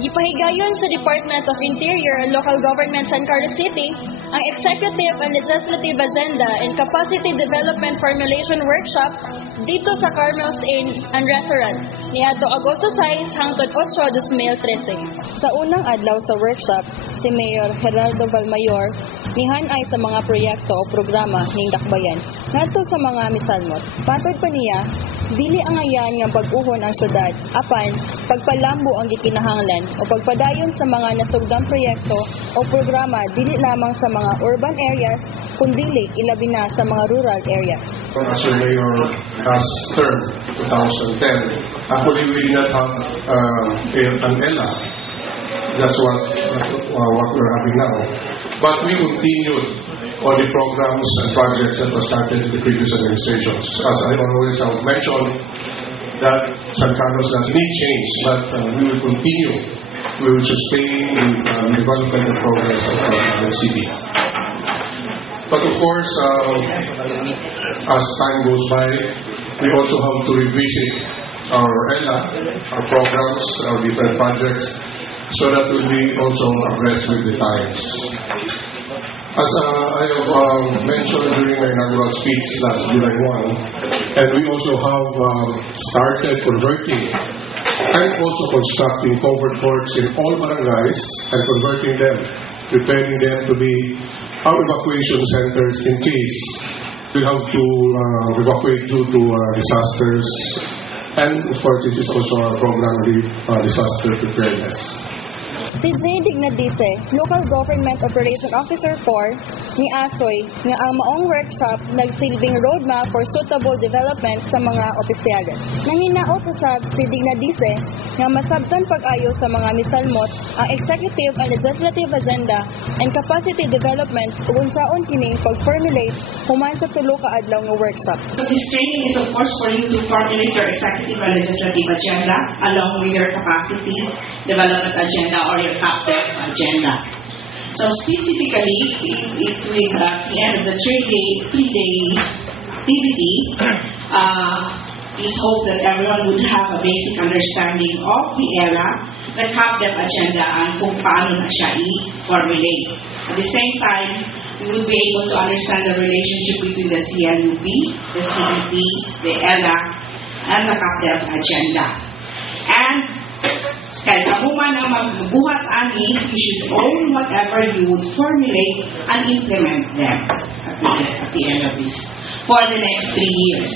Gipahigayon sa Department of Interior and Local Government San Carlos City ang Executive and Legislative Agenda and Capacity Development Formulation Workshop dito sa Carmel's Inn and Restaurant niadto Agosto 6 hangtod 8, 2013. Sa unang adlaw sa workshop, si Mayor Geraldo Valmayor mihanay sa mga proyekto o programa ning dakbayan ngadto sa mga misalmot. Patod pa niya, dili ang ayan nga bag-uhon ang syudad, apan pagpalambo ang gikinahanglan o pagpadayon sa mga nasugdang proyekto o programa dili lamang sa mga urban areas kundi ilabi na sa mga rural area. As your mayor has term 2010, actually we did not have an ELA. That's what we're having now. But we continued on the programs and projects that were started in the previous administrations. As I always have mentioned, that San Carlos does need change, but we will continue. We will sustain the development and progress of the city. But of course, as time goes by, we also have to revisit our ELA, our programs, our different projects, so that will be also abreast with the times. As I have mentioned during my inaugural speech last July 1, and we also have started converting and also constructing covered courts in all barangays and converting them, preparing them to be our evacuation centers in case we have to evacuate due to disasters. And of course, this is also our program, the disaster preparedness. Si J. Dignadice, Local Government Operation Officer 4, ni Asoy nga ang maong workshop nagsilbing roadmap for suitable development sa mga opisyales. Nanginaot usab si Dignadice nga masabtan pag-ayo sa mga misalmot ang Executive and Legislative Agenda and Capacity Development ug unsaon kining pag-formulate human sa tulo ka adlaw nga workshop. So this training is of course for you to formulate your executive and legislative agenda along with your capacity development agenda or your CAPDEP agenda. So specifically, with at the end of the three-day activity, is hope that everyone would have a basic understanding of the ELA, the CAPDEP agenda, and kung paano na siya i-formulate. At the same time, we will be able to understand the relationship between the CLUP, the CBP, the ELA, and the CAPDEP agenda. And kahit ako man ang magbuhat ani, you should own whatever you would formulate and implement them at the end of this for the next 3 years.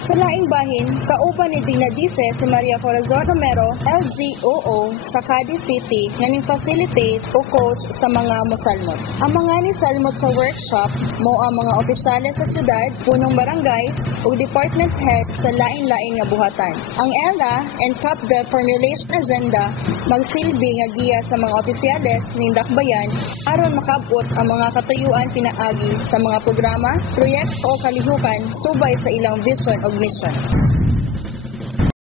Sa laing bahin, kauban ni Dignadice si Maria Corazon Romero, LGOO sa Cadiz City nga ning facilitate o coach sa mga mosalmot. Ang mga nisalmot sa workshop mo ang mga opisyales sa syudad, punong barangays ug department head sa laing-laing nga buhatan. Ang ELA and CAPDEP Formulation Agenda magsilbi nga giya sa mga opisyales ning dakbayan aron makabot ang mga katuyuan pinaagi sa mga programa, proyekto o kalihukan subay sa ilang vision o mission.